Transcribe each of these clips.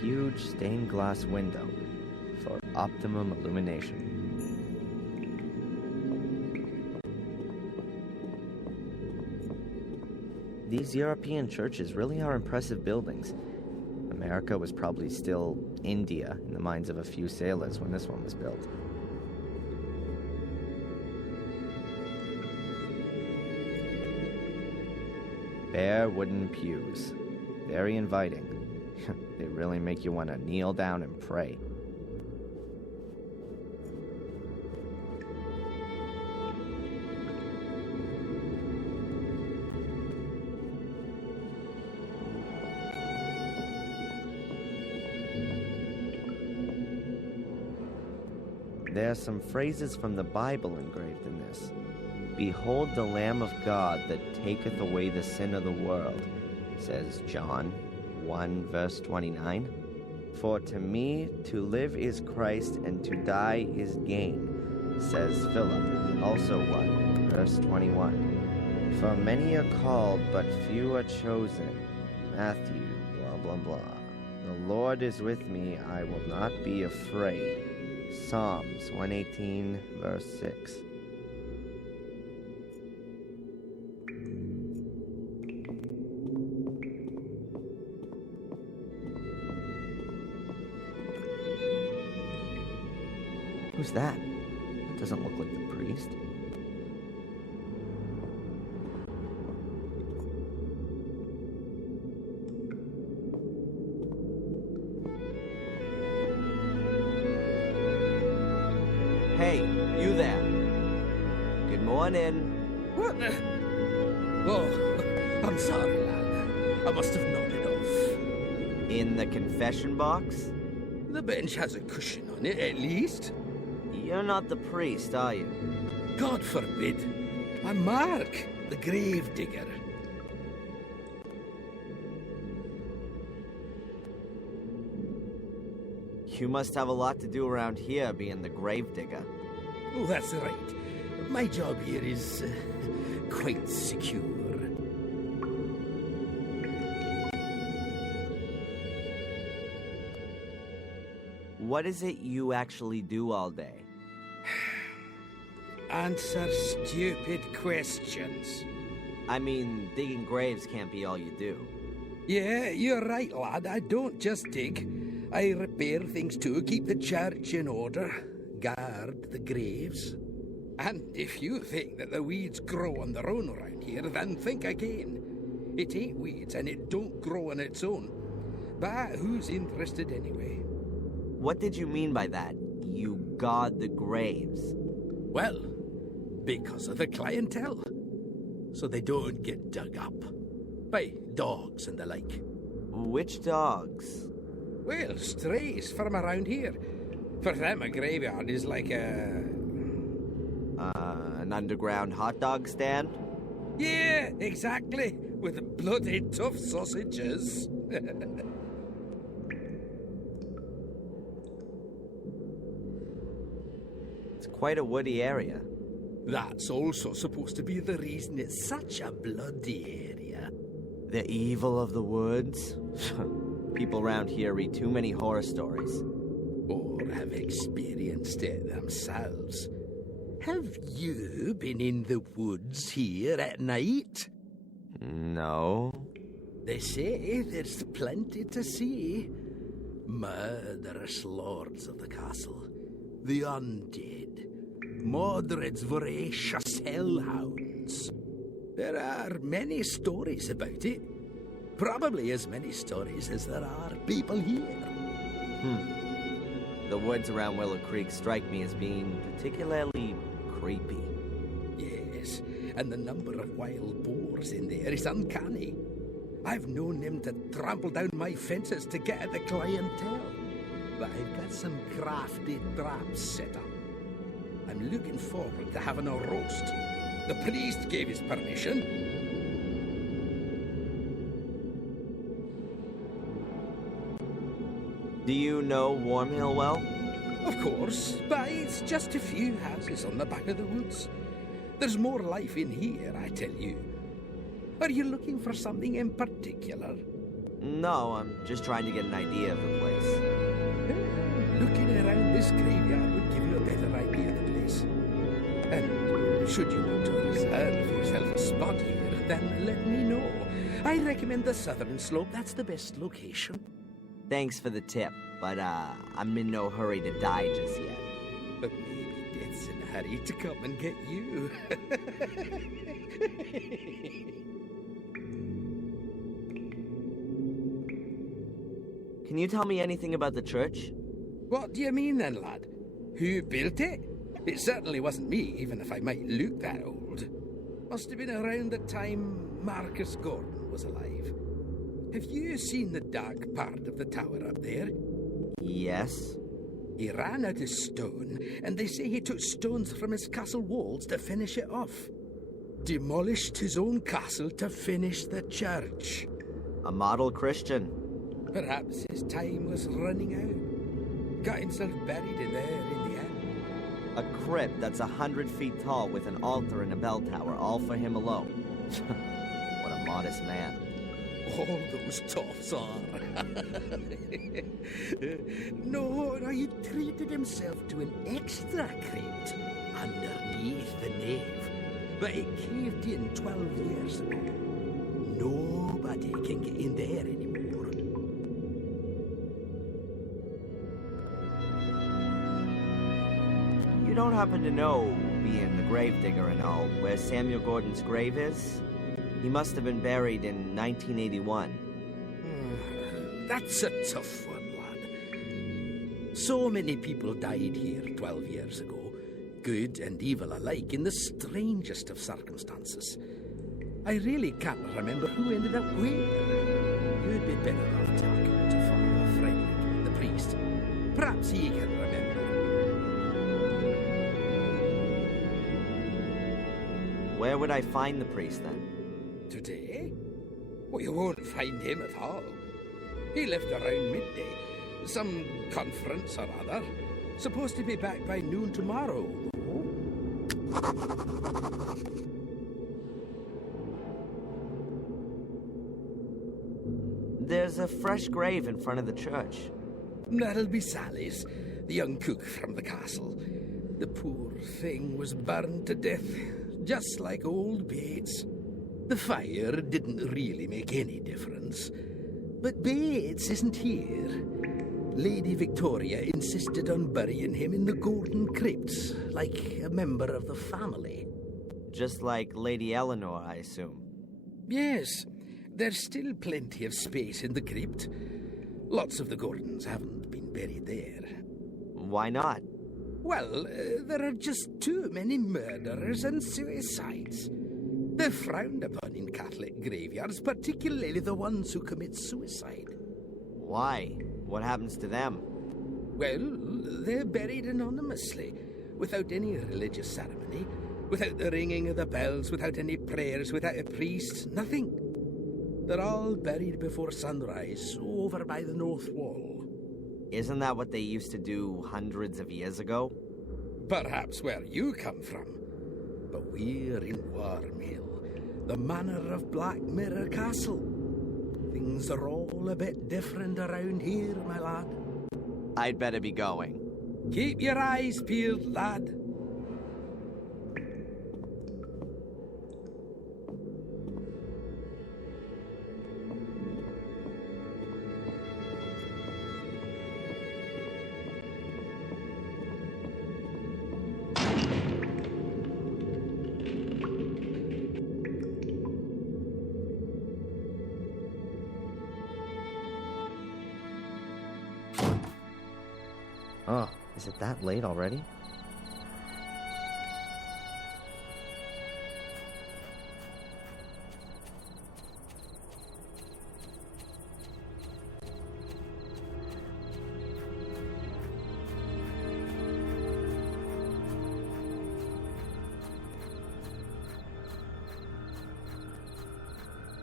huge stained glass window for optimum illumination. These European churches really are impressive buildings. America was probably still India in the minds of a few sailors when this one was built. Bare wooden pews. Very inviting. They really make you want to kneel down and pray. There are some phrases from the Bible engraved in this. Behold the Lamb of God that taketh away the sin of the world, says John 1 verse 29. For to me to live is Christ and to die is gain, says Philip, also 1 verse 21. For many are called, but few are chosen, Matthew, blah blah blah. The Lord is with me, I will not be afraid. Psalms 118, verse 6. Who's that? That doesn't look like the priest. Hey, you there. Good morning. What the? Oh, I'm sorry, lad. I must have nodded off. In the confession box? The bench has a cushion on it, at least. You're not the priest, are you? God forbid. I'm Mark, the grave digger. You must have a lot to do around here, being the grave digger. Oh, that's right. My job here is quite secure. What is it you actually do all day? Answer stupid questions. I mean, digging graves can't be all you do. Yeah, you're right, lad. I don't just dig. I repair things too, keep the church in order, guard the graves. And if you think that the weeds grow on their own around here, then think again. It ain't weeds and it don't grow on its own. But who's interested anyway? What did you mean by that? You guard the graves? Well, because of the clientele. So they don't get dug up. By dogs and the like. Which dogs? Well, strays from around here. For them, a graveyard is like an underground hot dog stand? Yeah, exactly. With bloody tough sausages. It's quite a woody area. That's also supposed to be the reason it's such a bloody area. The evil of the woods? People around here read too many horror stories. Or have experienced it themselves. Have you been in the woods here at night? No. They say there's plenty to see. Murderous lords of the castle. The undead. Mordred's voracious hellhounds. There are many stories about it. Probably as many stories as there are people here. The woods around Willow Creek strike me as being particularly creepy. Yes, and the number of wild boars in there is uncanny. I've known them to trample down my fences to get at the clientele. But I've got some crafty traps set up. I'm looking forward to having a roast. The priest gave his permission. Do you know Wormhill well? Of course, but it's just a few houses on the back of the woods. There's more life in here, I tell you. Are you looking for something in particular? No, I'm just trying to get an idea of the place. looking around this graveyard would give you a better idea of the place. And should you want to reserve yourself a spot here, then let me know. I recommend the southern slope. That's the best location. Thanks for the tip, but I'm in no hurry to die just yet. But maybe death's in a hurry to come and get you. Can you tell me anything about the church? What do you mean then, lad? Who built it? It certainly wasn't me, even if I might look that old. Must have been around the time Marcus Gordon was alive. Have you seen the dark part of the tower up there? Yes. He ran out of stone, and they say he took stones from his castle walls to finish it off. Demolished his own castle to finish the church. A model Christian. Perhaps his time was running out. Got himself buried in there in the end. A crypt that's 100 feet tall with an altar and a bell tower, all for him alone. What a modest man. All those toffs are. No, he treated himself to an extra crypt underneath the nave. But it caved in 12 years ago. Nobody can get in there anymore. You don't happen to know, being the gravedigger and all, where Samuel Gordon's grave is? He must have been buried in 1981. That's a tough one, lad. So many people died here 12 years ago, good and evil alike, in the strangest of circumstances. I really can't remember who ended up where. You'd be better off talking to Father Frederick, the priest. Perhaps he can remember. Where would I find the priest then? Today? Well, you won't find him at all. He left around midday. Some conference or other. Supposed to be back by noon tomorrow, though. There's a fresh grave in front of the church. That'll be Sally's, the young cook from the castle. The poor thing was burned to death, just like old Bates. The fire didn't really make any difference. But Bates isn't here. Lady Victoria insisted on burying him in the Golden Crypt, like a member of the family. Just like Lady Eleanor, I assume. Yes, there's still plenty of space in the crypt. Lots of the Gordons haven't been buried there. Why not? Well, there are just too many murderers and suicides. They're frowned upon in Catholic graveyards, particularly the ones who commit suicide. Why? What happens to them? Well, they're buried anonymously, without any religious ceremony, without the ringing of the bells, without any prayers, without a priest, nothing. They're all buried before sunrise, over by the north wall. Isn't that what they used to do hundreds of years ago? Perhaps where you come from. But we're in Wormhill, the manor of Black Mirror Castle. Things are all a bit different around here, my lad. I'd better be going. Keep your eyes peeled, lad. Oh, is it that late already?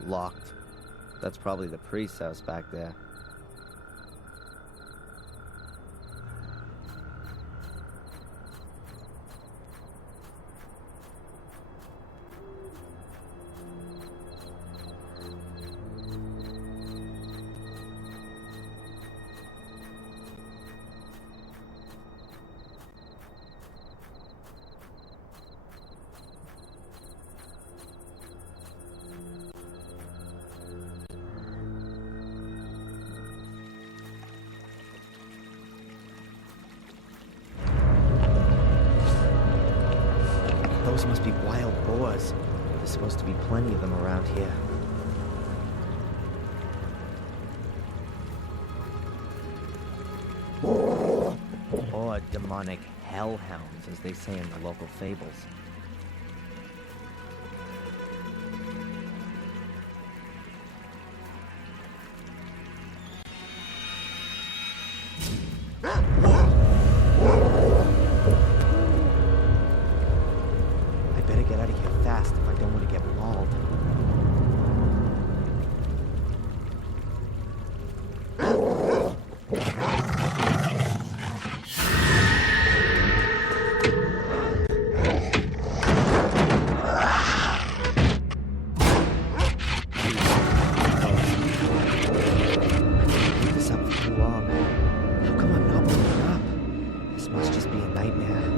Locked. That's probably the priest's house back there. Those must be wild boars. There's supposed to be plenty of them around here. Or demonic hellhounds, as they say in the local fables. I better get out of here fast if I don't want to get mauled. This up for too long. Oh, come on, not waking up. This must just be a nightmare.